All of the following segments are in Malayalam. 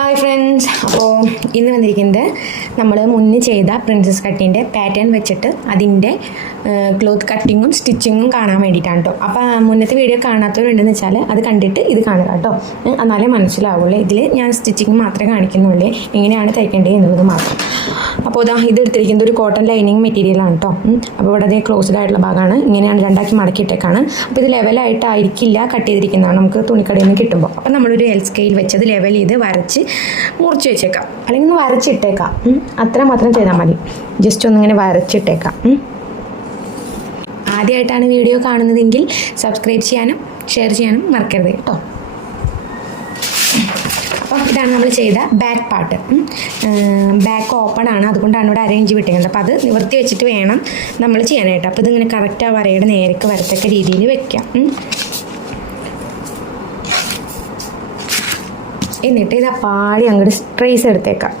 ഹായ് ഫ്രണ്ട്സ് അപ്പോൾ ഇന്ന് വന്നിരിക്കുന്നത് നമ്മൾ മുന്നേ ചെയ്ത പ്രിൻസസ് കട്ടിന്റെ പാറ്റേൺ വെച്ചിട്ട് അതിന്റെ ക്ലോത്ത് കട്ടിങ്ങും സ്റ്റിച്ചിങ്ങും കാണാൻ വേണ്ടിയിട്ടാണ് കേട്ടോ അപ്പോൾ മുന്നത്തെ വീഡിയോ കാണാത്തവരുണ്ടെന്ന് വെച്ചാൽ അത് കണ്ടിട്ട് ഇത് കാണുക കേട്ടോ എന്നാലേ മനസ്സിലാവുള്ളൂ. ഇതിൽ ഞാൻ സ്റ്റിച്ചിങ് മാത്രമേ കാണിക്കുന്നുള്ളൂ. എങ്ങനെയാണ് തയ്ക്കേണ്ടത് എന്നുള്ളത് മാത്രം. അപ്പോൾ ഇതാ ഇത് എടുത്തിരിക്കുന്നത് ഒരു കോട്ടൺ ലൈനിങ് മെറ്റീരിയലാണ് കേട്ടോ അപ്പോൾ ഇവിടെ അതേ ക്ലോസ്ഡ് ആയിട്ടുള്ള ഭാഗമാണ്. ഇങ്ങനെയാണ് രണ്ടാക്കി മടക്കിയിട്ടേക്കാണ്. അപ്പോൾ ഇത് ലെവലായിട്ടായിരിക്കില്ല കട്ട് ചെയ്തിരിക്കുന്നതാണ് നമുക്ക് തുണിക്കടയിൽ നിന്ന് കിട്ടുമ്പോൾ. അപ്പോൾ നമ്മളൊരു എൽ സ്കെയിൽ വെച്ചത് ലെവൽ ചെയ്ത് വരച്ച് മുറിച്ച് വെച്ചേക്കാം. അല്ലെങ്കിൽ ഒന്ന് വരച്ചിട്ടേക്കാം. അത്ര മാത്രം ചെയ്താൽ മതി. ജസ്റ്റ് ഒന്നിങ്ങനെ വരച്ചിട്ടേക്കാം. ആദ്യമായിട്ടാണ് വീഡിയോ കാണുന്നതെങ്കിൽ സബ്സ്ക്രൈബ് ചെയ്യാനും ഷെയർ ചെയ്യാനും മറക്കരുത് കേട്ടോ. അപ്പോൾ ഇതാണ് നമ്മൾ ചെയ്ത ബാക്ക് പാർട്ട് ബാക്ക് ഓപ്പൺ ആണ്. അതുകൊണ്ടാണ് ഇവിടെ അറേഞ്ച് വിട്ടിരിക്കുന്നത് അപ്പോൾ അത് നിവർത്തി വെച്ചിട്ട് വേണം നമ്മൾ ചെയ്യാനായിട്ട്. അപ്പോൾ ഇതിങ്ങനെ കറക്റ്റ് ആ വരയുടെ നേരക്ക് വരത്തക്ക രീതിയിൽ വെക്കാം. എന്നിട്ട് ഇത് അപ്പാടി അങ്ങോട്ട് ട്രേസ് എടുത്തേക്കാം.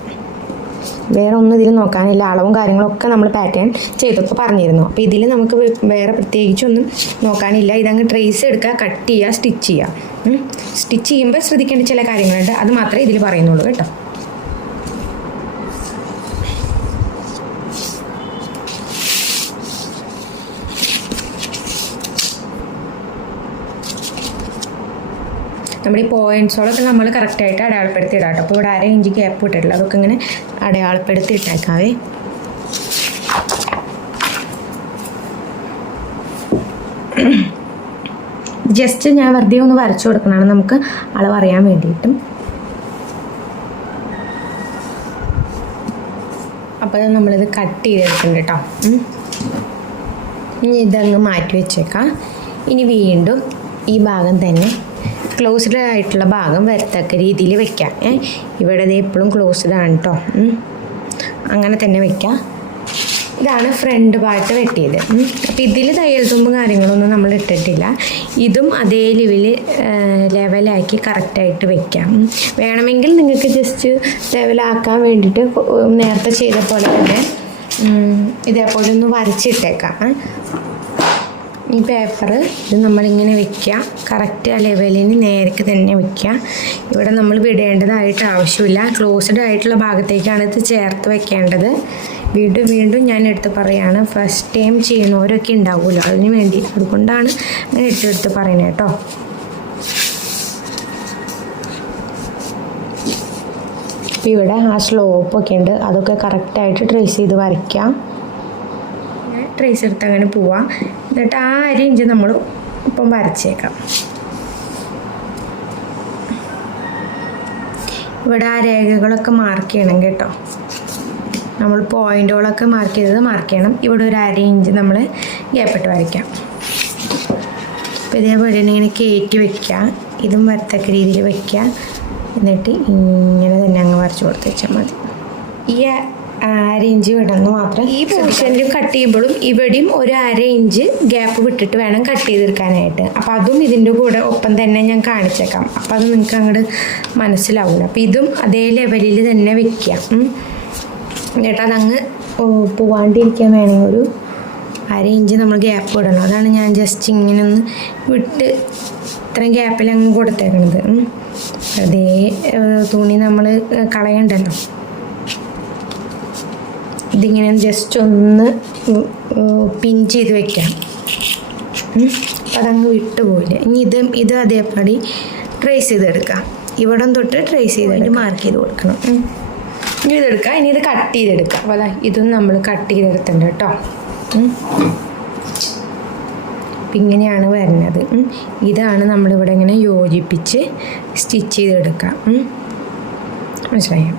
വേറെ ഒന്നും ഇതിൽ നോക്കാനില്ല. അളവും കാര്യങ്ങളൊക്കെ നമ്മൾ പാറ്റേൺ ചെയ്തൊക്കെ പറഞ്ഞിരുന്നു. അപ്പോൾ ഇതിൽ നമുക്ക് വേറെ പ്രത്യേകിച്ചൊന്നും നോക്കാനില്ല. ഇതങ്ങ് ട്രേസ് എടുക്കുക കട്ട് ചെയ്യുക സ്റ്റിച്ച് ചെയ്യുക സ്റ്റിച്ച് ചെയ്യുമ്പോൾ ശ്രദ്ധിക്കേണ്ട ചില കാര്യങ്ങളുണ്ട്. അത് മാത്രമേ ഇതിൽ പറയുന്നുള്ളൂ കേട്ടോ. നമ്മുടെ ഈ പോയിന്റ്സുകളൊക്കെ നമ്മൾ കറക്റ്റായിട്ട് അടയാളപ്പെടുത്തി ഇടാം അപ്പോൾ ഇവിടെ അര ഇഞ്ച് ഗ്യാപ്പ് ഇട്ടിട്ടില്ല അതൊക്കെ ഇങ്ങനെ അടയാളപ്പെടുത്തി ഇട്ടേക്കാവേ ജസ്റ്റ് ഞാൻ വെറുതെ ഒന്ന് വരച്ചു കൊടുക്കണതാണ് നമുക്ക് അളവ് അറിയാൻ വേണ്ടിയിട്ടും. അപ്പോൾ നമ്മളിത് കട്ട് ചെയ്തെടുക്കുന്നുണ്ട് കേട്ടോ. ഇനി ഇതങ്ങ് മാറ്റി വെച്ചേക്കാം. ഇനി വീണ്ടും ഈ ഭാഗം തന്നെ ക്ലോസ്ഡ് ആയിട്ടുള്ള ഭാഗം വരത്തക്ക രീതിയിൽ വെക്കാം. ഏ ഇവിടെ ഇത് എപ്പോഴും ക്ലോസ്ഡ് ആണ് കേട്ടോ അങ്ങനെ തന്നെ വെക്കാം. ഇതാണ് ഫ്രണ്ട് പാർട്ട് വെട്ടിയത്. അപ്പോൾ ഇതിൽ തയ്യൽ തുമ്പും കാര്യങ്ങളൊന്നും നമ്മൾ ഇട്ടിട്ടില്ല. ഇതും അതേ ലെവലിൽ ലെവലാക്കി കറക്റ്റായിട്ട് വെക്കാം. വേണമെങ്കിൽ നിങ്ങൾക്ക് ജസ്റ്റ് ലെവലാക്കാൻ വേണ്ടിയിട്ട് നേരത്തെ ചെയ്ത പോലെ തന്നെ ഇതേപോലെ ഒന്ന് വരച്ചിട്ടേക്കാം. ഈ പേപ്പർ ഇത് നമ്മളിങ്ങനെ വെക്കുക. കറക്റ്റ് ആ ലെവലിന് നേരക്ക് തന്നെ വെക്കുക. ഇവിടെ നമ്മൾ വിടേണ്ടതായിട്ട് ആവശ്യമില്ല. ക്ലോസ്ഡ് ആയിട്ടുള്ള ഭാഗത്തേക്കാണ് ഇത് ചേർത്ത് വെക്കേണ്ടത്. വീണ്ടും വീണ്ടും ഞാൻ എടുത്ത് പറയാണ് ഫസ്റ്റ് ടൈം ചെയ്യുന്നവരൊക്കെ ഉണ്ടാവുമല്ലോ. അതിന് വേണ്ടി അതുകൊണ്ടാണ് ഞാൻ എടുത്തെടുത്ത് പറയുന്നത് കേട്ടോ. അപ്പോൾ ഇവിടെ ആ സ്ലോപ്പൊക്കെ ഉണ്ട്. അതൊക്കെ കറക്റ്റായിട്ട് ട്രേസ് ചെയ്ത് വരയ്ക്കാം. ട്രേസ് എടുത്ത് അങ്ങനെ പോവാം. എന്നിട്ട് ആ അരി ഇഞ്ചി നമ്മൾ ഇപ്പം വരച്ചേക്കാം. ഇവിടെ ആ രേഖകളൊക്കെ മാർക്ക് ചെയ്യണം കേട്ടോ. നമ്മൾ പോയിന്റുകളൊക്കെ മാർക്ക് ചെയ്തത് മാർക്ക് ചെയ്യണം. ഇവിടെ ഒരു അര ഇഞ്ച് നമ്മൾ ഗ്യാപ്പിട്ട് വരയ്ക്കാം. അപ്പോൾ ഇതേപോലെ തന്നെ ഇങ്ങനെ കയറ്റി വയ്ക്കുക ഇതും വരത്തക്ക രീതിയിൽ വയ്ക്കുക എന്നിട്ട് ഇങ്ങനെ തന്നെ അങ്ങ് വരച്ച് കൊടുത്ത് വെച്ചാൽ മതി. ഈ അര ഇഞ്ച് വിടണം മാത്രം ഈ പോർഷനിൽ കട്ട് ചെയ്യുമ്പോഴും ഇവിടെയും ഒരു അര ഇഞ്ച് ഗ്യാപ്പ് വിട്ടിട്ട് വേണം കട്ട് ചെയ്തെടുക്കാനായിട്ട്. അപ്പോൾ അതും ഇതിന്റെ കൂടെ ഒപ്പം തന്നെ ഞാൻ കാണിച്ചേക്കാം. അപ്പോൾ അത് നിങ്ങൾക്ക് അങ്ങോട്ട് മനസ്സിലാവില്ല അപ്പോൾ ഇതും അതേ ലെവലിൽ തന്നെ വെക്കുക ചേട്ടാ എന്നിട്ട് അതങ്ങ് പോവാണ്ടിരിക്കാൻ വേണമെങ്കിൽ ഒരു അര ഇഞ്ച് നമ്മൾ ഗ്യാപ്പ് വിടണം. അതാണ് ഞാൻ ജസ്റ്റ് ഇങ്ങനെ ഒന്ന് വിട്ട് ഇത്രയും ഗ്യാപ്പിൽ അങ്ങ് കൊടുത്തേക്കണത്. അതേ തുണി നമ്മൾ കളയണ്ടല്ലോ. ഇതിങ്ങനെ ജസ്റ്റ് ഒന്ന് പിൻ ചെയ്ത് വെക്കാം അതങ്ങ് വിട്ടുപോയില്ല ഇനി ഇത് ഇത് അതേപടി ട്രേസ് ചെയ്തെടുക്കാം. ഇവിടം തൊട്ട് ട്രേസ് ചെയ്തിട്ട് മാർക്ക് ചെയ്ത് കൊടുക്കണം. ഇനി ഇതെടുക്കാം ഇനി ഇത് കട്ട് ചെയ്തെടുക്കാം. അപ്പോൾ ഇതും നമ്മൾ കട്ട് ചെയ്തെടുത്തിട്ടുണ്ട് കേട്ടോ. ഇങ്ങനെയാണ് വരുന്നത്. ഇതാണ് നമ്മളിവിടെ ഇങ്ങനെ യോജിപ്പിച്ച് സ്റ്റിച്ച് ചെയ്തെടുക്കാം. മനസ്സിലായോ?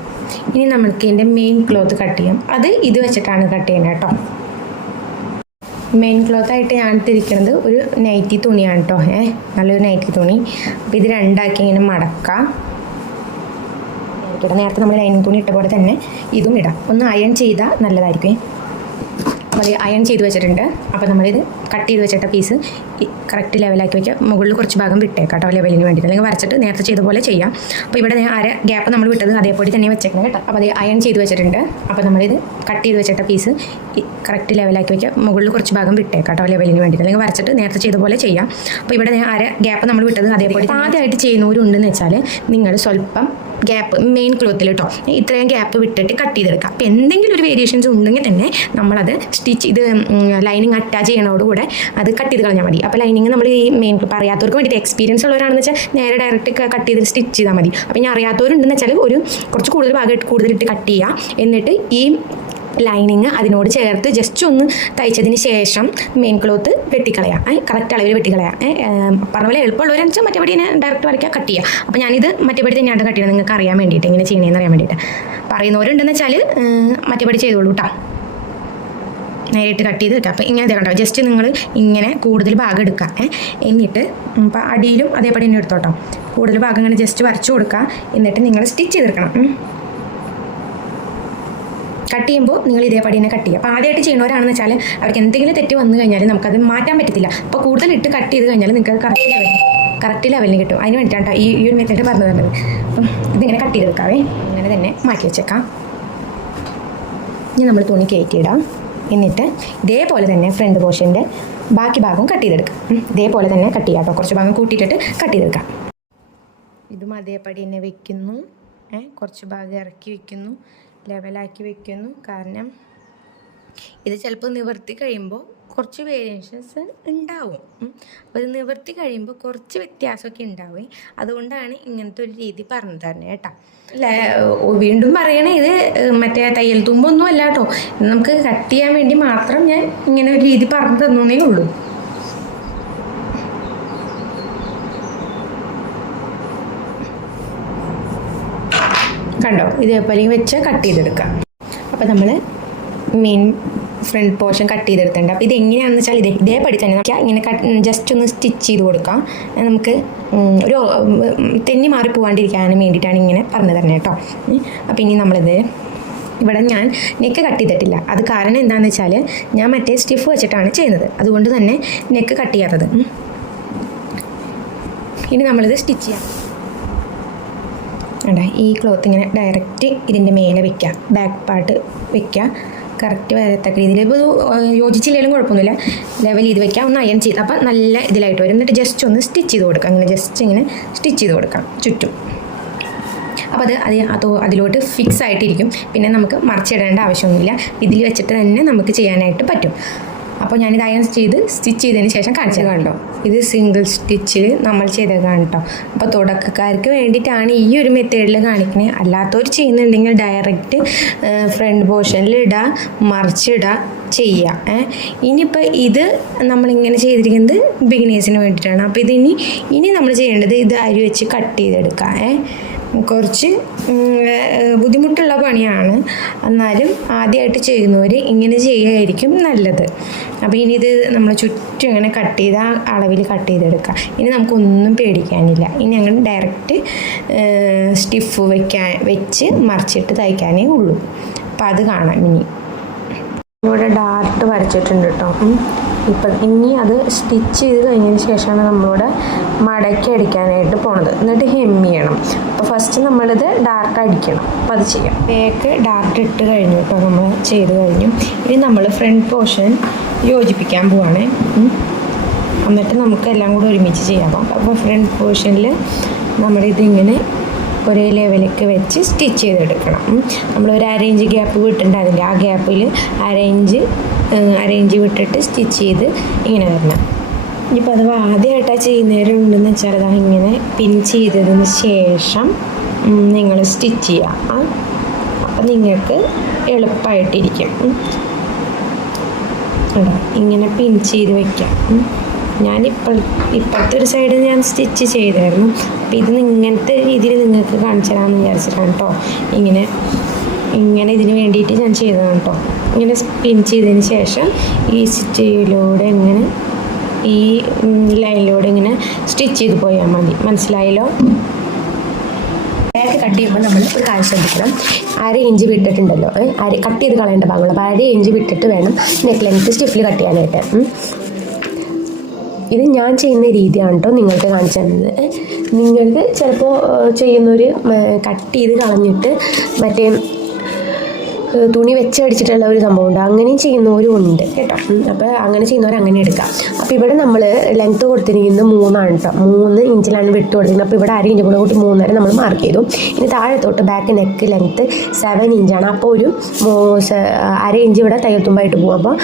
ഇനി നമുക്ക് ഇതിന്റെ മെയിൻ ക്ലോത്ത് കട്ട് ചെയ്യാം. അത് ഇത് വെച്ചിട്ടാണ് കട്ട് ചെയ്യുന്നത് കേട്ടോ. മെയിൻ ക്ലോത്തായിട്ട് ഞാൻ തിരിക്കുന്നത് ഒരു നൈറ്റി തുണിയാണ് കേട്ടോ. ഏ നല്ലൊരു നൈറ്റി തുണി. അപ്പോൾ ഇത് രണ്ടാക്കി ഇങ്ങനെ മടക്കാം. നേരത്തെ നമ്മൾ ലൈനിങ് തുണി ഇട്ട പോലെ തന്നെ ഇതും ഇടാം. ഒന്ന് അയൺ ചെയ്താൽ നല്ലതായിരിക്കും. അത് അയൺ ചെയ്ത് വെച്ചിട്ടുണ്ട്. അപ്പോൾ നമ്മളിത് കട്ട് ചെയ്ത് വെച്ചിട്ട പീസ് കറക്റ്റ് ലെവലാക്കി വെക്കുക മുകളിൽ കുറച്ച് ഭാഗം വിട്ടേക്കാം കേട്ടോ ലെവലിന് വേണ്ടിയിട്ട് അല്ലെങ്കിൽ വരച്ചിട്ട് നേരത്തെ ചെയ്ത പോലെ ചെയ്യാം. അപ്പോൾ ഇവിടെ അര ഗ്യാപ്പ് നമ്മൾ വിട്ടത് അതേപോലെ തന്നെ വെച്ചേക്കണം കേട്ടോ. അപ്പോൾ അത് അയൺ ചെയ്ത് വെച്ചിട്ടുണ്ട്. അപ്പോൾ നമ്മളിത് കട്ട് ചെയ്ത് വെച്ചിട്ട പീസ് കറക്റ്റ് ലെവലാക്കി വെക്കുക മുകളിൽ കുറച്ച് ഭാഗം വിട്ടേക്കാം കേട്ടോ ലെവലിന് വേണ്ടിയിട്ട് അല്ലെങ്കിൽ വരച്ചിട്ട് നേരത്തെ ചെയ്ത പോലെ ചെയ്യാം. അപ്പോൾ ഇവിടെ അര ഗ്യാപ്പ് നമ്മൾ വിട്ടത് അതേപോലെ ആദ്യമായിട്ട് ചെയ്യുന്നവരുണ്ടെന്ന് വെച്ചാൽ നിങ്ങൾ സ്വല്പം ഗ്യാപ്പ് മെയിൻ ക്ലോത്തിൽ കേട്ടോ ഇത്രയും ഗ്യാപ്പ് വിട്ടിട്ട് കട്ട് ചെയ്തെടുക്കുക അപ്പോൾ എന്തെങ്കിലും ഒരു വേരിയേഷൻസ് ഉണ്ടെങ്കിൽ തന്നെ നമ്മളത് സ്റ്റിച്ച് ഇത് ലൈനിങ് അറ്റാച്ച് ചെയ്യണോടുകൂടെ അത് കട്ട് ചെയ്ത് കളഞ്ഞാൽ മതി. അപ്പോൾ ലൈനിങ് നമ്മൾ ഈ മെയിൻ അറിയാത്തവർക്ക് വേണ്ടിയിട്ട് എക്സ്പീരിയൻസ് ഉള്ളവരാണെന്ന് വെച്ചാൽ നേരെ ഡയറക്റ്റ് കട്ട് ചെയ്ത് സ്റ്റിച്ച് ചെയ്താൽ മതി. അപ്പോൾ ഇനി അറിയാത്തവരുണ്ടെന്ന് വെച്ചാൽ ഒരു കുറച്ച് കൂടുതൽ ഭാഗമായിട്ട് കൂടുതലിട്ട് കട്ട് ചെയ്യുക എന്നിട്ട് ഈ ലൈനിങ് അതിനോട് ചേർത്ത് ജസ്റ്റ് ഒന്ന് തയ്ച്ചതിന് ശേഷം മെയിൻ ക്ലോത്ത് വെട്ടിക്കളയാം. കറക്റ്റ് അളവിൽ വെട്ടിക്കളയാം. പറഞ്ഞ പോലെ എളുപ്പമുള്ളവരെന്ന് വെച്ചാൽ മറ്റേ പടി ഡയറക്റ്റ് വരയ്ക്കാം കട്ട് ചെയ്യുക അപ്പോൾ ഞാനിത് മറ്റേ പടി തന്നെയാണ് കട്ട് ചെയ്യുന്നത്. നിങ്ങൾക്ക് അറിയാൻ വേണ്ടിയിട്ട് എങ്ങനെ ചെയ്യണമെന്ന് അറിയാൻ വേണ്ടിയിട്ട്. പറയുന്നവരുണ്ടെന്ന് വെച്ചാൽ മറ്റേ പടി ചെയ്തോളൂ കേട്ടോ നേരിട്ട് കട്ട് ചെയ്ത് വെക്കുക അപ്പോൾ ഇങ്ങനെ കണ്ടോ? ജസ്റ്റ് നിങ്ങൾ ഇങ്ങനെ കൂടുതൽ ഭാഗം എടുക്കാം എന്നിട്ട് ഇപ്പോൾ അടിയിലും അതേപടി തന്നെ എടുത്തോട്ടോ. കൂടുതൽ ഭാഗം ഇങ്ങനെ ജസ്റ്റ് വരച്ചു കൊടുക്കുക. എന്നിട്ട് നിങ്ങൾ സ്റ്റിച്ച് ചെയ്തെടുക്കണം. കട്ട് ചെയ്യുമ്പോൾ നിങ്ങൾ ഇതേപടി തന്നെ കട്ട് ചെയ്യുക. അപ്പോൾ ആദ്യമായിട്ട് ചെയ്യുന്നവരാണെന്ന് വെച്ചാൽ അവർക്ക് എന്തെങ്കിലും തെറ്റ് വന്നു കഴിഞ്ഞാൽ നമുക്കത് മാറ്റാൻ പറ്റത്തില്ല. അപ്പോൾ കൂടുതൽ ഇട്ട് കട്ട് ചെയ്ത് കഴിഞ്ഞാൽ നിങ്ങൾക്ക് കറക്റ്റ് ലെവലിൽ കറക്റ്റ് ലെവലിന് കിട്ടും. അതിന് വേണ്ടിയിട്ടാണ് ട്ടോ ഈ ഈ ഒരു മെത്തേഡ് പറഞ്ഞു തന്നത് അപ്പം ഇതിങ്ങനെ കട്ട് ചെയ്ത് വെക്കാവേ. അങ്ങനെ തന്നെ മാറ്റി വെച്ചേക്കാം. ഇനി നമ്മൾ തുണി കയറ്റിയിടാം. എന്നിട്ട് ഇതേപോലെ തന്നെ ഫ്രണ്ട് പോർഷന്റെ ബാക്കി ഭാഗവും കട്ട് ചെയ്തെടുക്കാം. ഇതേപോലെ തന്നെ കട്ട് ചെയ്യാം കേട്ടോ. കുറച്ച് ഭാഗം കൂട്ടിയിട്ടിട്ട് കട്ട് ചെയ്തെടുക്കാം ഇതും അതേപടി തന്നെ വെക്കുന്നു. കുറച്ച് ഭാഗം ഇറക്കി വെക്കുന്നു. ലെവലാക്കി വെക്കുന്നു. കാരണം ഇത് ചിലപ്പോൾ നിവർത്തി കഴിയുമ്പോൾ കുറച്ച് വേരിയേഷൻസ് ഉണ്ടാവും. അപ്പോൾ ഇത് നിവർത്തി കഴിയുമ്പോൾ കുറച്ച് വ്യത്യാസമൊക്കെ ഉണ്ടാവും. അതുകൊണ്ടാണ് ഇങ്ങനത്തെ ഒരു രീതി പറഞ്ഞു തരണേ കേട്ടോ. വീണ്ടും പറയണേ ഇത് മറ്റേ തയ്യൽ തുമ്പൊന്നും അല്ല കേട്ടോ. നമുക്ക് കട്ട് ചെയ്യാൻ വേണ്ടി മാത്രം ഞാൻ ഇങ്ങനെ ഒരു രീതി പറഞ്ഞു തന്നേ ഉള്ളൂ. കണ്ടോ ഇതേപോലെ വെച്ച് കട്ട് ചെയ്തെടുക്കുക അപ്പോൾ നമ്മൾ മെയിൻ ഫ്രണ്ട് പോർഷൻ കട്ട് ചെയ്തെടുത്തിട്ടുണ്ട്. അപ്പോൾ ഇത് എങ്ങനെയാണെന്ന് വെച്ചാൽ ഇതേ ഇതേപടി തന്നെ നമുക്ക് ഇങ്ങനെ ജസ്റ്റ് ഒന്ന് സ്റ്റിച്ച് ചെയ്ത് കൊടുക്കാം. നമുക്ക് ഒരു തെന്നി മാറി പോകാണ്ടിരിക്കാൻ വേണ്ടിയിട്ടാണ് ഇങ്ങനെ പറഞ്ഞു തരുന്നത് കേട്ടോ. അപ്പോൾ ഇനി നമ്മളിത് ഇവിടെ ഞാൻ നെക്ക് കട്ട് ചെയ്തിട്ടില്ല. അത് കാരണം എന്താണെന്ന് വെച്ചാൽ ഞാൻ മറ്റേ സ്റ്റിഫ് വെച്ചിട്ടാണ് ചെയ്യുന്നത്. അതുകൊണ്ട് തന്നെ നെക്ക് കട്ട് ചെയ്യാത്തത്. ഇനി നമ്മളിത് സ്റ്റിച്ച് ചെയ്യാം. വേണ്ട ഈ ക്ലോത്ത് ഇങ്ങനെ ഡയറക്റ്റ് ഇതിന്റെ മേലെ വെക്കുക ബാക്ക് പാർട്ട് വെക്കുക കറക്റ്റ് വരത്തക്ക രീതിയിൽ. ഇപ്പോൾ യോജിച്ചില്ലെങ്കിലും കുഴപ്പമൊന്നുമില്ല. ലെവൽ ചെയ്ത് വെക്കാം ഒന്ന് അയൺ ചെയ്ത് അപ്പം നല്ല ഇതിലായിട്ട് വരും. എന്നിട്ട് ജസ്റ്റ് ഒന്ന് സ്റ്റിച്ച് ചെയ്ത് കൊടുക്കാം അങ്ങനെ ജസ്റ്റ് ഇങ്ങനെ സ്റ്റിച്ച് ചെയ്ത് കൊടുക്കാം ചുറ്റും. അപ്പോൾ അത് അത് അതോ അതിലോട്ട് ഫിക്സ് ആയിട്ടിരിക്കും. പിന്നെ നമുക്ക് മറിച്ചിടേണ്ട ആവശ്യമൊന്നുമില്ല. ഇതിൽ വെച്ചിട്ട് തന്നെ നമുക്ക് ചെയ്യാനായിട്ട് പറ്റും. അപ്പോൾ ഞാനിത് അയൺ ചെയ്ത് സ്റ്റിച്ച് ചെയ്തതിന് ശേഷം കാണിച്ചത്. കണ്ടോ? ഇത് സിംഗിൾ സ്റ്റിച്ചിൽ നമ്മൾ ചെയ്തത് കേട്ടോ. അപ്പോൾ തുടക്കക്കാർക്ക് വേണ്ടിയിട്ടാണ് ഈ ഒരു മെത്തേഡിൽ കാണിക്കുന്നത് അല്ലാത്തവർ ചെയ്യുന്നുണ്ടെങ്കിൽ ഡയറക്റ്റ് ഫ്രണ്ട് പോർഷനിൽ ഇടുക മറിച്ചിടുക ചെയ്യുക ഏ. ഇനിയിപ്പോൾ ഇത് നമ്മളിങ്ങനെ ചെയ്തിരിക്കുന്നത് ബിഗിനേഴ്സിന് വേണ്ടിയിട്ടാണ്. അപ്പോൾ ഇതിനി ഇനി നമ്മൾ ചെയ്യേണ്ടത് ഇത് അരി വെച്ച് കട്ട് ചെയ്തെടുക്കുക ഏ കുറച്ച് ബുദ്ധിമുട്ടുള്ള പണിയാണ്. എന്നാലും ആദ്യമായിട്ട് ചെയ്യുന്നവർ ഇങ്ങനെ ചെയ്യുകയായിരിക്കും നല്ലത്. അപ്പോൾ ഇനി ഇത് നമ്മൾ ചുറ്റും ഇങ്ങനെ കട്ട് ചെയ്ത് അളവിൽ കട്ട് ചെയ്തെടുക്കുക ഇനി നമുക്കൊന്നും പേടിക്കാനില്ല. ഇനി അങ്ങനെ ഡയറക്റ്റ് സ്റ്റിഫ് വയ്ക്കാൻ വെച്ച് മറിച്ചിട്ട് തയ്ക്കാനേ ഉള്ളൂ. അപ്പോൾ അത് കാണാം ഇനി. ഇവിടെ ഡാർട്ട് വരച്ചിട്ടുണ്ട് കേട്ടോ. ഇപ്പം ഇനി അത് സ്റ്റിച്ച് ചെയ്ത് കഴിഞ്ഞതിന് ശേഷമാണ് നമ്മളിവിടെ മടക്കി അടിക്കാനായിട്ട് പോണത്. എന്നിട്ട് ഹെം ചെയ്യണം. അപ്പോൾ ഫസ്റ്റ് നമ്മളിത് ഡാർക്ക് അടിക്കണം. അപ്പോൾ അത് ചെയ്യാം. ബാക്ക് ഡാർക്ക് ഇട്ട് കഴിഞ്ഞു ഇപ്പോൾ നമ്മൾ ചെയ്ത് കഴിഞ്ഞു. ഇനി നമ്മൾ ഫ്രണ്ട് പോർഷൻ യോജിപ്പിക്കാൻ പോവാണേ. എന്നിട്ട് നമുക്ക് എല്ലാം കൂടെ ഒരുമിച്ച് ചെയ്യാം. അപ്പോൾ ഫ്രണ്ട് പോർഷനിൽ നമ്മളിതിങ്ങനെ ഒരേ ലെവലിലേക്ക് വെച്ച് സ്റ്റിച്ച് ചെയ്തെടുക്കണം. ഉം. നമ്മളൊരു അരേഞ്ച് ഗ്യാപ്പ് വിട്ടിട്ടുണ്ടാവില്ല ആ ഗ്യാപ്പിൽ അരേഞ്ച് അരേഞ്ച് വിട്ടിട്ട് സ്റ്റിച്ച് ചെയ്ത് ഇങ്ങനെ വരണം. ഇനിയിപ്പോൾ അഥവാ ആദ്യമായിട്ടാണ് ചെയ്യുന്നവരുണ്ടെന്ന് വെച്ചാൽ അതാ ഇങ്ങനെ പിൻ ചെയ്തതിന് ശേഷം നിങ്ങൾ സ്റ്റിച്ച് ചെയ്യുക അപ്പം നിങ്ങൾക്ക് എളുപ്പമായിട്ടിരിക്കും ഇങ്ങനെ പിൻ ചെയ്ത് വയ്ക്കാം ഞാൻ ഇപ്പോൾ ഇപ്പോഴത്തെ ഒരു സൈഡ് ഞാൻ സ്റ്റിച്ച് ചെയ്തായിരുന്നു. അപ്പം ഇത് ഇങ്ങനത്തെ രീതിയിൽ നിങ്ങൾക്ക് കാണിച്ചു തരാമെന്ന് വിചാരിച്ചിട്ടാണ് കേട്ടോ ഇങ്ങനെ ഇങ്ങനെ ഇതിന് വേണ്ടിയിട്ട് ഞാൻ ചെയ്തതാണ് കേട്ടോ ഇങ്ങനെ സ്പിൻ ചെയ്തതിന് ശേഷം ഈ സ്റ്റിച്ചിലൂടെ ഇങ്ങനെ ഈ ലൈനിലൂടെ ഇങ്ങനെ സ്റ്റിച്ച് ചെയ്ത് പോയാൽ മതി. മനസ്സിലായല്ലോ? ബാക്ക് കട്ട് ചെയ്യുമ്പോൾ നമ്മൾ ഒരു കാര്യം ശ്രദ്ധിക്കണം. അര ഇഞ്ച് വിട്ടിട്ടുണ്ടല്ലോ. അര കട്ട് ചെയ്ത് കളയേണ്ട ഭാഗങ്ങൾ അപ്പോൾ അര ഇഞ്ച് വിട്ടിട്ട് വേണം നെക്ക് ലെങ്ത്ത് സ്റ്റിഫിൽ കട്ട് ചെയ്യാനായിട്ട്. ഇത് ഞാൻ ചെയ്യുന്ന രീതിയാണ് കേട്ടോ നിങ്ങൾക്ക് കാണിച്ചു തന്നത്. നിങ്ങൾക്ക് ചിലപ്പോൾ ചെയ്യുന്നൊരു കട്ട് ചെയ്ത് കളഞ്ഞിട്ട് മറ്റേ തുണി വെച്ചടിച്ചിട്ടുള്ള ഒരു സംഭവം ഉണ്ട് അങ്ങനെയും ചെയ്യുന്നവരും ഉണ്ട് കേട്ടോ അപ്പോൾ അങ്ങനെ ചെയ്യുന്നവർ അങ്ങനെ എടുക്കാം. അപ്പോൾ ഇവിടെ നമ്മൾ ലെങ്ത്ത് കൊടുത്തിരിക്കുന്നത് മൂന്നാണ് കേട്ടോ മൂന്ന് ഇഞ്ചിലാണ് വിട്ട് കൊടുത്തിരിക്കുന്നത്. അപ്പോൾ ഇവിടെ അര ഇഞ്ച് കൂടെ കൂട്ടി മൂന്നര നമ്മൾ മാർക്ക് ചെയ്തു. ഇനി താഴത്തോട്ട് ബാക്ക് നെക്ക് ലെങ്ത് സെവൻ ഇഞ്ചാണ്. അപ്പോൾ ഒരു അര ഇഞ്ച് ഇവിടെ തയ്യൽത്തുമ്പായിട്ട് പോകും അപ്പോൾ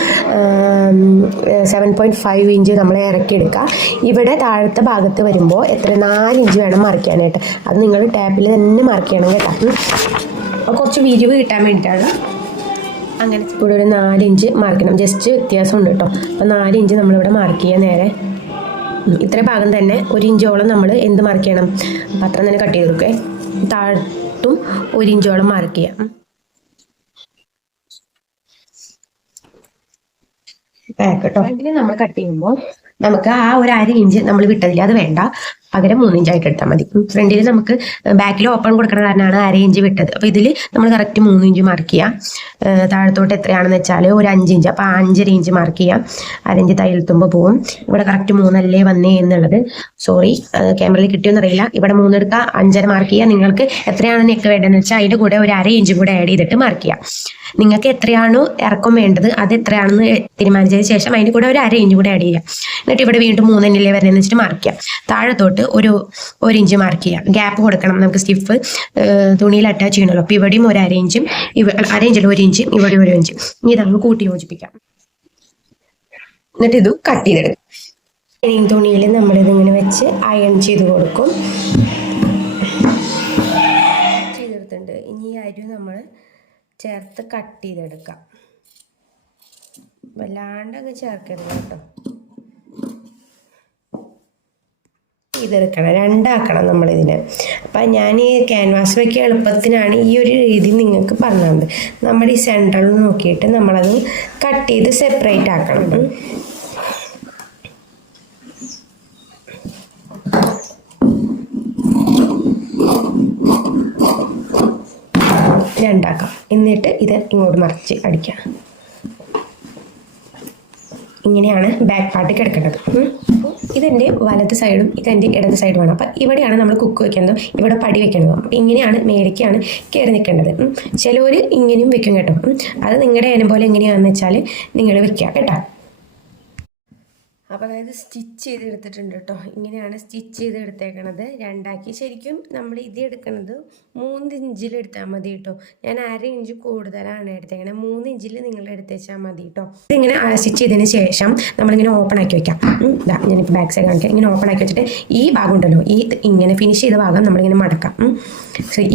സെവൻ പോയിന്റ് ഫൈവ് ഇഞ്ച് നമ്മൾ ഇറക്കി എടുക്കുക ഇവിടെ താഴത്തെ ഭാഗത്ത് വരുമ്പോൾ എത്ര? നാല് ഇഞ്ച് വേണം മറിക്കാനായിട്ട് അത് നിങ്ങൾ ടാപ്പിൽ തന്നെ മാർക്ക് ചെയ്യണം കേട്ടോ. കുറച്ച് വിരിവ് കിട്ടാൻ വേണ്ടിയിട്ടാണ് അങ്ങനെ. ഇവിടെ ഒരു നാലിഞ്ച് മാർക്കണം ജസ്റ്റ് വ്യത്യാസം വ്യത്യാസമുണ്ട് കേട്ടോ അപ്പോൾ നാലിഞ്ച് നമ്മളിവിടെ മാർക്ക് ചെയ്യാൻ നേരെ. ഇത്ര ഭാഗം തന്നെ ഒരു ഇഞ്ചോളം നമ്മൾ എന്ത് മാർക്ക് ചെയ്യണം? പത്രം തന്നെ കട്ട് ചെയ്ത് കൊടുക്കേ. താഴത്തും ഒരു ഇഞ്ചോളം മാർക്ക് ചെയ്യാം. ബാക്ക് കേട്ടോ നമ്മൾ കട്ട് ചെയ്യുമ്പോൾ നമുക്ക് ആ ഒരു അര ഇഞ്ച് നമ്മൾ വിട്ടതില്ല അത് വേണ്ട. പകരം മൂന്നിഞ്ചായിട്ട് എടുത്താൽ മതി. ഫ്രണ്ടിൽ നമുക്ക് ബാക്കിൽ ഓപ്പൺ കൊടുക്കുന്ന കാരണമാണ് അര ഇഞ്ച് വിട്ടത്. അപ്പോൾ ഇതിൽ നമ്മൾ കറക്റ്റ് മൂന്ന് ഇഞ്ച് മാർക്ക് ചെയ്യാം. ഏഹ് താഴത്തോട്ട് എത്രയാണെന്ന് വെച്ചാൽ ഒരു അഞ്ച് ഇഞ്ച് അപ്പോൾ അഞ്ചര ഇഞ്ച് മാർക്ക് ചെയ്യാം. അരഞ്ച് തയ്യൽത്തുമ്പോൾ പോകും ഇവിടെ കറക്റ്റ് മൂന്നല്ലേ വന്നേ എന്നുള്ളത്. സോറി ക്യാമറയിൽ കിട്ടിയോന്ന് അറിയില്ല. ഇവിടെ മൂന്നെടുക്കുക അഞ്ചര മാർക്ക് ചെയ്യുക നിങ്ങൾക്ക് എത്രയാണ് നെക്ക് വേണ്ടതെന്ന് വെച്ചാൽ അതിന്റെ കൂടെ ഒരു അര ഇഞ്ച് കൂടെ ആഡ് ചെയ്തിട്ട് മാർക്ക് ചെയ്യാം. നിങ്ങൾക്ക് എത്രയാണോ ഇറക്കം വേണ്ടത് അത് എത്രയാണെന്ന് തീരുമാനിച്ചതിന് ശേഷം അതിന്റെ കൂടെ ഒരു അര ഇഞ്ച് കൂടെ ആഡ് ചെയ്യുക എന്നിട്ട് ഇവിടെ വീണ്ടും മൂന്നെണ്ണില്ലേ വരുന്നതെന്ന് വെച്ചിട്ട് മാർക്ക് ചെയ്യാം. താഴത്തോട്ട് ഒരു ഒരു ഇഞ്ച് മാർക്ക് ചെയ്യുക ഗ്യാപ്പ് കൊടുക്കണം. നമുക്ക് സ്റ്റിഫ് തുണിയിൽ അറ്റാച്ച് ചെയ്യണമല്ലോ അപ്പോൾ ഇവിടെയും ഒരു അര ഇഞ്ചും ഇവ അര ഇഞ്ചിൽ ഒരു ഇഞ്ചും ഇവിടെ ഒരു ഇഞ്ച് ഇനി ഇതങ്ങ് കൂട്ടി യോജിപ്പിക്കാം. എന്നിട്ട് ഇത് കട്ട് ചെയ്തെടുക്കും. തുണിയിൽ നമ്മളിതിങ്ങനെ വെച്ച് അയൺ ചെയ്ത് കൊടുക്കും. ചേർത്ത് കട്ട് ചെയ്തെടുക്കാം വല്ലാണ്ട് അങ്ങ് ചേർക്കരുത് കേട്ടോ. ചെയ്തെടുക്കണം. രണ്ടാക്കണം നമ്മളിതിന്. അപ്പം ഞാൻ ഈ ക്യാൻവാസ് വയ്ക്കുക എളുപ്പത്തിനാണ് ഈ ഒരു രീതി നിങ്ങൾക്ക് പറഞ്ഞു തന്നത് നമ്മുടെ ഈ സെൻട്രൽ നോക്കിയിട്ട് നമ്മളത് കട്ട് ചെയ്ത് സെപ്പറേറ്റ് ആക്കണം. രണ്ടാക്കാം. എന്നിട്ട് ഇത് ഇങ്ങോട്ട് മറിച്ച് അടിക്കാം ഇങ്ങനെയാണ് ബാക്ക് പാർട്ട് കിടക്കേണ്ടത്. അപ്പോൾ ഇതെന്റെ വലത് സൈഡും ഇതെന്റെ ഇടത് സൈഡുമാണ് അപ്പം ഇവിടെയാണ് നമ്മൾ കുക്ക് വെക്കുന്നത് ഇവിടെ പടി വെക്കുന്നതും അപ്പം ഇങ്ങനെയാണ് മേലേക്കാണ് കയറി നിൽക്കേണ്ടത് ചിലവർ ഇങ്ങനെയും വെക്കും കേട്ടോ. അത് നിങ്ങളുടെ പോലെ എങ്ങനെയാണെന്ന് വെച്ചാൽ നിങ്ങൾ വെക്കുക കേട്ടോ? അപ്പോൾ അതായത് സ്റ്റിച്ച് ചെയ്ത് എടുത്തിട്ടുണ്ട് കേട്ടോ ഇങ്ങനെയാണ് സ്റ്റിച്ച് ചെയ്ത് എടുത്തേക്കണത് രണ്ടാക്കി ശരിക്കും നമ്മൾ ഇത് എടുക്കുന്നത് മൂന്ന് ഇഞ്ചിൽ എടുത്താൽ മതി കേട്ടോ ഞാൻ അര ഇഞ്ച് കൂടുതലാണ് എടുത്തേക്കണത് മൂന്ന് ഇഞ്ചിൽ നിങ്ങൾ എടുത്തേച്ചാൽ മതി കേട്ടോ ഇതിങ്ങനെ സ്റ്റിച്ച് ചെയ്തതിന് ശേഷം നമ്മളിങ്ങനെ ഓപ്പൺ ആക്കി വയ്ക്കാം ഇതാ ഞാനിപ്പോൾ ബാക്ക് സൈഡ് കാണിക്കാം. ഇങ്ങനെ ഓപ്പൺ ആക്കി വെച്ചിട്ട് ഈ ഭാഗം ഉണ്ടല്ലോ ഈ ഇങ്ങനെ ഫിനിഷ് ചെയ്ത ഭാഗം നമ്മളിങ്ങനെ മടക്കാം.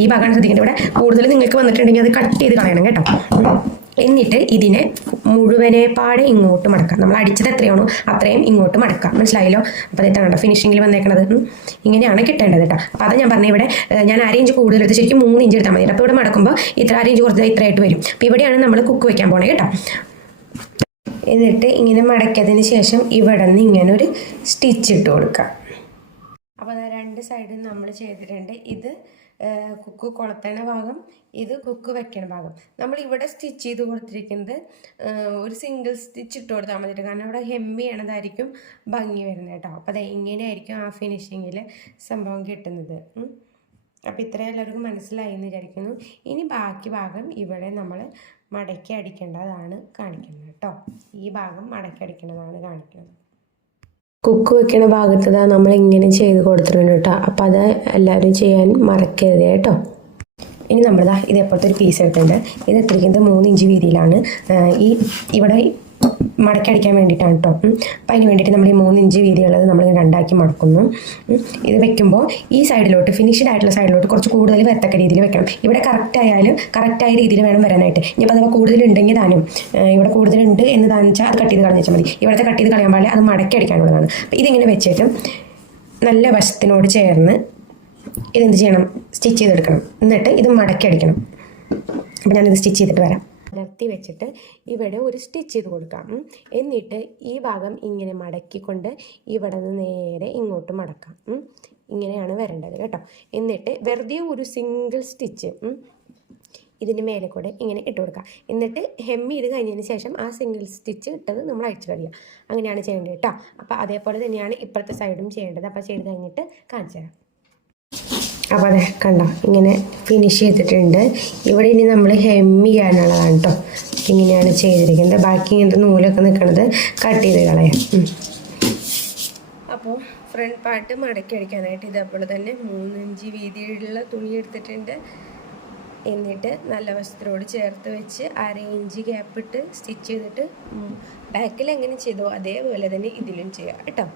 ഈ ഭാഗമാണ് ശ്രദ്ധിക്കേണ്ടത്. ഇവിടെ കൂടുതൽ നിങ്ങൾക്ക് വന്നിട്ടുണ്ടെങ്കിൽ അത് കട്ട് ചെയ്ത് കളയണം കേട്ടോ. എന്നിട്ട് ഇതിനെ മുഴുവനെ പാടെ ഇങ്ങോട്ട് മടക്കാം. നമ്മൾ അടിച്ചത് എത്രയാണോ അത്രയും ഇങ്ങോട്ട് മടക്കാം. മനസ്സിലായല്ലോ? അപ്പോൾ അതെത്താണ് കേട്ടോ ഫിനിഷിങ്ങിൽ വന്നേക്കണത്. ഇങ്ങനെയാണ് കിട്ടേണ്ടത് കേട്ടോ അപ്പോൾ അത് ഞാൻ പറഞ്ഞ ഇവിടെ ഞാൻ അര ഇഞ്ച് കൂടുതൽ എടുത്ത് ശരിക്കും മൂന്ന് ഇഞ്ച് എടുത്താൽ മതി. അപ്പോൾ ഇവിടെ മടക്കുമ്പോൾ ഇത്ര അര ഇഞ്ച് കുറച്ച് ഇത്രയായിട്ട് വരും. അപ്പോൾ ഇവിടെയാണ് നമ്മൾ കുക്ക് വയ്ക്കാൻ പോണേ കേട്ടോ എന്നിട്ട് ഇങ്ങനെ മടക്കിയതിന് ശേഷം ഇവിടെ നിന്ന് ഇങ്ങനെ ഒരു സ്റ്റിച്ച് ഇട്ട് കൊടുക്കാം. അപ്പോൾ രണ്ട് സൈഡും നമ്മൾ ചെയ്തിട്ടുണ്ട്. ഇത് കുക്ക് കൊളത്തണ ഭാഗം ഇത് കുക്ക് വെക്കണ ഭാഗം. നമ്മൾ ഇവിടെ സ്റ്റിച്ച് ചെയ്ത് കൊടുത്തിരിക്കുന്നത് ഒരു സിംഗിൾ സ്റ്റിച്ച് ഇട്ട് കൊടുത്താൽ മതി കാരണം ഇവിടെ ഹെമ്മി ചെയ്യണതായിരിക്കും ഭംഗി വരുന്നത് കേട്ടോ. അപ്പോൾ അത് എങ്ങനെയായിരിക്കും ആ ഫിനിഷിങ്ങിൽ സംഭവം കിട്ടുന്നത്. അപ്പോൾ ഇത്രയും എല്ലാവർക്കും മനസ്സിലായി എന്ന് വിചാരിക്കുന്നു. ഇനി ബാക്കി ഭാഗം ഇവിടെ നമ്മൾ മടക്കി അടിക്കേണ്ടതാണ് കാണിക്കുന്നത് കേട്ടോ. ഈ ഭാഗം മടക്കി അടിക്കേണ്ടതാണ് കാണിക്കുന്നത്. കുക്ക് വെക്കണ ഭാഗത്ത് നമ്മൾ ഇങ്ങനെ ചെയ്ത് കൊടുത്തിട്ടുണ്ട് കേട്ടോ. അപ്പോൾ അത് എല്ലാവരും ചെയ്യാൻ മറക്കരുത് കേട്ടോ. ഇനി നമ്മളിതാ ഇതേപോലത്തെ ഒരു പീസ് എടുത്തിട്ടുണ്ട്. ഇത് എത്തിരിക്കുന്നത് മൂന്ന് ഇഞ്ച് വീതിയിലാണ്. ഈ ഇവിടെ മടക്കി അടിക്കാൻ വേണ്ടിയിട്ടാണ് കേട്ടോ അപ്പം അതിന് വേണ്ടിയിട്ട് നമ്മൾ ഈ മൂന്ന് ഇഞ്ച് വീതിയുള്ളത് നമ്മൾ രണ്ടാക്കി മടക്കുന്നു. ഇത് വെക്കുമ്പോൾ ഈ സൈഡിലോട്ട് ഫിനിഷ്ഡ് ആയിട്ടുള്ള സൈഡിലോട്ട് കുറച്ച് കൂടുതൽ വരത്തക്ക രീതിയിൽ വെക്കണം. ഇവിടെ കറക്റ്റ് ആയാലും കറക്റ്റായ രീതിയിൽ വേണം വരാനായിട്ട്. ഇനിയിപ്പോൾ അഥവാ കൂടുതലുണ്ടെങ്കിൽ താനും. ഇവിടെ കൂടുതലുണ്ട് എന്ന് താനിച്ചാൽ അത് കട്ട് ചെയ്ത് കളഞ്ഞാൽ മതി. ഇവിടുത്തെ കട്ട് ചെയ്ത് കളയാൻ പാടില്ല അത് മടക്കി അടിക്കാനുള്ളതാണ് അപ്പോൾ ഇതിങ്ങനെ വെച്ചിട്ട് നല്ല വശത്തിനോട് ചേർന്ന് ഇതെന്ത് ചെയ്യണം? സ്റ്റിച്ച് ചെയ്തെടുക്കണം. എന്നിട്ട് ഇത് മടക്കി അടിക്കണം അപ്പോൾ ഞാനിത് സ്റ്റിച്ച് ചെയ്തിട്ട് വരാം. നിർത്തി വെച്ചിട്ട് ഇവിടെ ഒരു സ്റ്റിച്ച് ചെയ്ത് കൊടുക്കാം. എന്നിട്ട് ഈ ഭാഗം ഇങ്ങനെ മടക്കിക്കൊണ്ട് ഇവിടെ നിന്ന് നേരെ ഇങ്ങോട്ട് മടക്കാം. ഇങ്ങനെയാണ് വരേണ്ടത് കേട്ടോ. എന്നിട്ട് വെറുതെ ഒരു സിംഗിൾ സ്റ്റിച്ച് ഇതിന് മേലെ കൂടെ ഇങ്ങനെ ഇട്ട് കൊടുക്കുക എന്നിട്ട് ഹെം ചെയ്ത് കഴിഞ്ഞതിന് ശേഷം ആ സിംഗിൾ സ്റ്റിച്ച് ഇട്ടത് നമ്മൾ അഴിച്ചു കളയുക. അങ്ങനെയാണ് ചെയ്യേണ്ടത് കേട്ടോ. അപ്പോൾ അതേപോലെ തന്നെയാണ് ഇപ്പുറത്തെ സൈഡും ചെയ്യേണ്ടത്. അപ്പോൾ ചെയ്ത് കഴിഞ്ഞിട്ട് കാണിച്ചു തരാം. അപ്പോൾ അതെ കണ്ടോ? ഇങ്ങനെ ഫിനിഷ് ചെയ്തിട്ടുണ്ട്. ഇവിടെ ഇനി നമ്മൾ ഹെമ്മി ചെയ്യാനുള്ളതാണ് കേട്ടോ ഇങ്ങനെയാണ് ചെയ്തിരിക്കുന്നത്. ബാക്കി ഇങ്ങനത്തെ നൂലൊക്കെ നിൽക്കുന്നത് കട്ട് ചെയ്ത് കളയാം. അപ്പോൾ ഫ്രണ്ട് പാർട്ട് മടക്കി അടിക്കാനായിട്ട് ഇതേപോലെ തന്നെ മൂന്നിഞ്ച് വീതിയുള്ള തുണി എടുത്തിട്ടുണ്ട്. എന്നിട്ട് നല്ല വസ്ത്രത്തോട് ചേർത്ത് വെച്ച് അര ഇഞ്ച് ഗ്യാപ്പ് ഇട്ട് സ്റ്റിച്ച് ചെയ്തിട്ട് ബാക്കിൽ എങ്ങനെ ചെയ്തോ അതേപോലെ തന്നെ ഇതിലും ചെയ്യുക കേട്ടോ?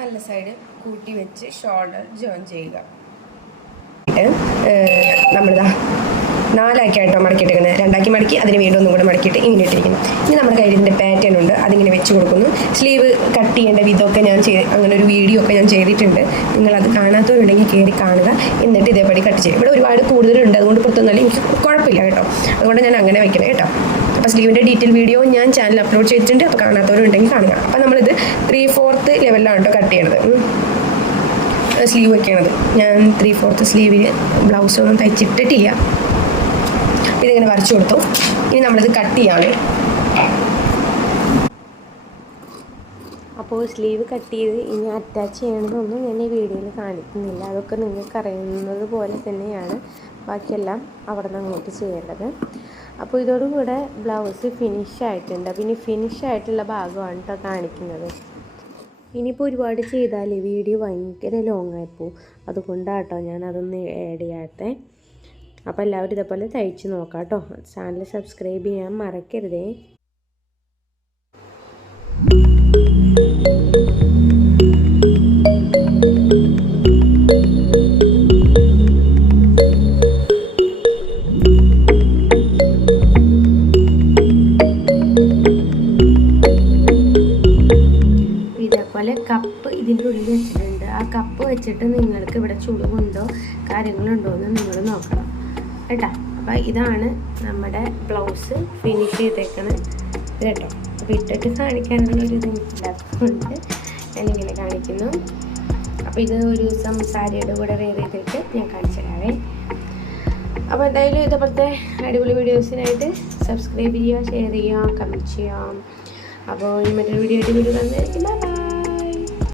നല്ല സൈഡ് കൂട്ടി വെച്ച് ഷോൾഡർ ജോയിൻ ചെയ്യുക. നമ്മളിതാ നാലാക്കിയായിട്ടോ മടക്കിയിട്ടിരിക്കുന്നത് രണ്ടാക്കി മടക്കി അതിന് വീണ്ടും ഒന്നും കൂടെ മടക്കിയിട്ട് ഇങ്ങനെ ഇട്ടിരിക്കുന്നു. ഇനി നമ്മുടെ കയ്യിൽ പാറ്റേൺ ഉണ്ട് അതിങ്ങനെ വെച്ച് കൊടുക്കുന്നു. സ്ലീവ് കട്ട് ചെയ്യേണ്ട വിധമൊക്കെ ഞാൻ ചെയ്ത് അങ്ങനെ ഒരു വീഡിയോ ഒക്കെ ഞാൻ ചെയ്തിട്ടുണ്ട്. നിങ്ങൾ അത് കാണാത്തവരുണ്ടെങ്കിൽ കയറി കാണുക. എന്നിട്ട് ഇതേപടി കട്ട് ചെയ്യും ഇവിടെ ഒരുപാട് കൂടുതലുണ്ട് അതുകൊണ്ട് പുറത്തൊന്നല്ല എനിക്ക് കുഴപ്പമില്ല കേട്ടോ. അതുകൊണ്ട് ഞാൻ അങ്ങനെ വെക്കണം കേട്ടോ. അപ്പോൾ സ്ലീവിന്റെ ഡീറ്റെയിൽ വീഡിയോ ഞാൻ ചാനൽ അപ്ലോഡ് ചെയ്തിട്ടുണ്ട്. അപ്പോൾ കാണാത്തവരുണ്ടെങ്കിൽ കാണുക. അപ്പോൾ നമ്മളിത് ത്രീ ഫോർത്ത് ലെവലിലാണ് കേട്ടോ കട്ട് ചെയ്യണത്. സ്ലീവ് വെക്കണത്. ഞാൻ ത്രീ ഫോർത്ത് ബ്ലൗസ് ഒന്നും തയ്ച്ചിട്ടിട്ടില്ല. ഇതിങ്ങനെ വരച്ചു കൊടുത്തു. ഇനി നമ്മളിത് കട്ട് ചെയ്യാണ്. അപ്പോൾ സ്ലീവ് കട്ട് ചെയ്ത് ഇനി അറ്റാച്ച് ചെയ്യണതൊന്നും ഞാൻ ഈ വീഡിയോയിൽ കാണിക്കുന്നില്ല. അതൊക്കെ നിങ്ങൾക്ക് അറിയുന്നത് പോലെ തന്നെയാണ് ബാക്കിയെല്ലാം അവിടെ നിന്ന് അങ്ങോട്ട് ചെയ്യേണ്ടത്. അപ്പോൾ ഇതോടുകൂടെ ബ്ലൗസ് ഫിനിഷ് ആയിട്ടുണ്ട്. ഇനി ഫിനിഷ് ആയിട്ടുള്ള ഭാഗമാണ് കേട്ടോ കാണിക്കുന്നത്. ഇനിയിപ്പോൾ ഒരുപാട് ചെയ്താൽ വീഡിയോ ഭയങ്കര ലോങ് ആയിപ്പോവും അതുകൊണ്ടാട്ടോ ഞാൻ അതൊന്ന് ആഡ് ചെയ്യാത്തേ. അപ്പോൾ എല്ലാവരും ഇതേപോലെ തയ്ച്ച് നോക്കാം കേട്ടോ ചാനൽ സബ്സ്ക്രൈബ് ചെയ്യാൻ മറക്കരുതേ. കപ്പ് ഇതിന്റെ ഉള്ളിൽ വെച്ചിട്ടുണ്ട്. ആ കപ്പ് വെച്ചിട്ട് നിങ്ങൾക്ക് ഇവിടെ ചുളിവുണ്ടോ കാര്യങ്ങളുണ്ടോ എന്ന് നിങ്ങൾ നോക്കണം. കേട്ടോ? അപ്പോൾ ഇതാണ് നമ്മുടെ ബ്ലൗസ് ഫിനിഷ് ചെയ്തേക്കുന്നത് കേട്ടോ അപ്പോൾ ഇട്ടിട്ട് കാണിക്കാനുള്ള ഒരു ഇല്ലാത്തതുകൊണ്ട് ഞാനിങ്ങനെ കാണിക്കുന്നു. അപ്പോൾ ഇത് ഒരു ദിവസം സാരിയുടെ കൂടെ വേറെ ചെയ്തിട്ട് ഞാൻ കാണിച്ചു തരാവേ. അപ്പോൾ എന്തായാലും ഇതേപോലത്തെ അടിപൊളി വീഡിയോസിനായിട്ട് സബ്സ്ക്രൈബ് ചെയ്യുക ഷെയർ ചെയ്യുക കമന്റ് ചെയ്യാം അപ്പോൾ ഈ മറ്റൊരു വീഡിയോ ആയിട്ട് വീഡിയോ ബൈ